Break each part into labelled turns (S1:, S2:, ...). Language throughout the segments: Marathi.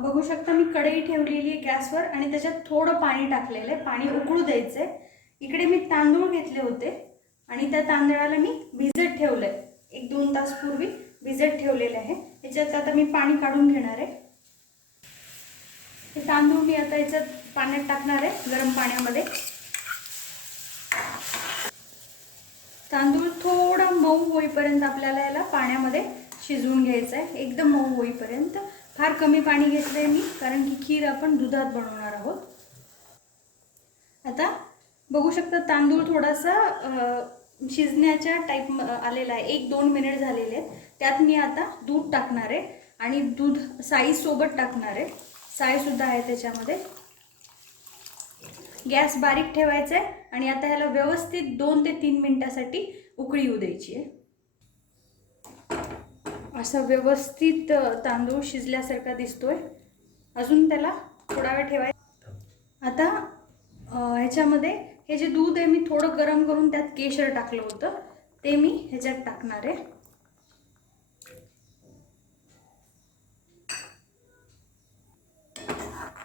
S1: बघू शकता मी कढई ठेवलेली आहे गॅसवर आणि त्याच्यात थोडं पाणी टाकलेलं आहे. पाणी उकळू द्यायचं आहे इकडे मी तांदूळ घेतले होते आणि त्या तांदळाला मी भिजत ठेवलं आहे एक दोन तास पूर्वी भिजत ठेवलेले आहे. याच्यात आता मी पाणी काढून घेणार आहे. हे तांदूळ मी आता याच्यात पाण्यात टाकणार आहे गरम पाण्यामध्ये. तांदूळ थोडा मऊ होईपर्यंत आपल्याला याला पाण्यामध्ये शिजवून घ्यायचं आहे एकदम मऊ होईपर्यंत. फार कमी पाणी घेतलं आहे मी कारण की खीर आपण दुधात बनवणार आहोत. आता बघू शकता तांदूळ थोडासा शिजण्याच्या टाईप आलेला आहे. एक दोन मिनिट झालेले आहेत. त्यात मी आता दूध टाकणार आहे आणि दूध साईजसोबत टाकणार आहे. साईसुद्धा आहे त्याच्यामध्ये. गॅस बारीक ठेवायचा आहे आणि आता ह्याला व्यवस्थित दोन ते तीन मिनिटासाठी उकळी येऊ द्यायची आहे. असा व्यवस्थित तांदूळ शिजल्यासारखा दिसतोय. अजून त्याला थोडा वेळ ठेवायचा आता ह्याच्यामध्ये हे जे दूध आहे मी थोडं गरम करून त्यात केशर टाकलं होतं. ते मी ह्याच्यात टाकणार आहे.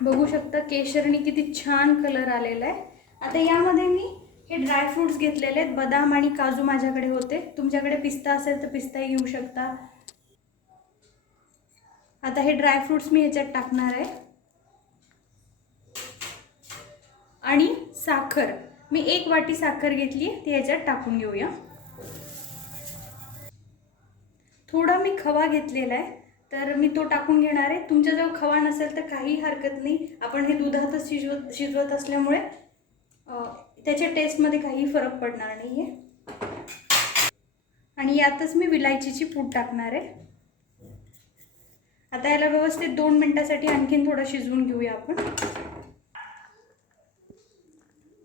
S1: बघू शकता केशरनी किती छान कलर आलेला आहे. आता यामध्ये मी हे ड्रायफ्रुट्स घेतलेले आहेत. बदाम आणि काजू माझ्याकडे होते. तुमच्याकडे पिस्ता असेल तर पिस्ताही घेऊ शकता. आता हे ड्रायफ्रूट्स मी ह्याच्यात टाकणार आहे. आणि साखर. मी एक वाटी साखर घेतली ती ह्याच्यात टाकून घेऊया. थोडा मी खवा घेतलेला आहे तर मी तो टाकून घेणार आहे. तुमच्याजवळ खवा नसेल तर काही हरकत नाही. आपण हे दुधातच शिजवत शिजवत असल्यामुळे त्याच्या टेस्टमध्ये काही फरक पडणार नाही आहे आणि यातच मी विलायचीची पूड टाकणार आहे. आता याला व्यवस्थित दोन मिनटासाठी आणखीन थोडं शिजवून घेऊया आपण.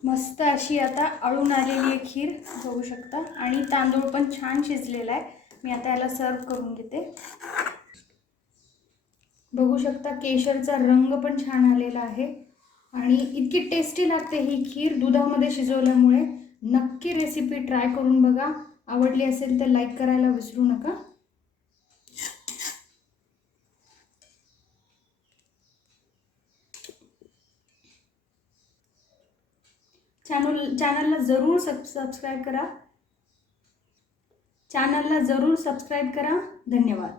S1: मस्त अशी आता अळून आलेली आहे खीर बघू शकता. आणि तांदूळ पण छान शिजलेला आहे. मी आता याला सर्व करून घेते. बघू शकता केशरचा रंग पण छान आलेला आहे. आणि इतकी टेस्टी लागते ही खीर दुधामध्ये शिजवल्यामुळे. नक्की रेसिपी ट्राय करून बघा. आवडली असेल तर लाईक करायला विसरू नका. चॅनल चॅनलला जरूर सब सबस्क्राईब करा. चॅनलला जरूर सबस्क्राईब करा. धन्यवाद.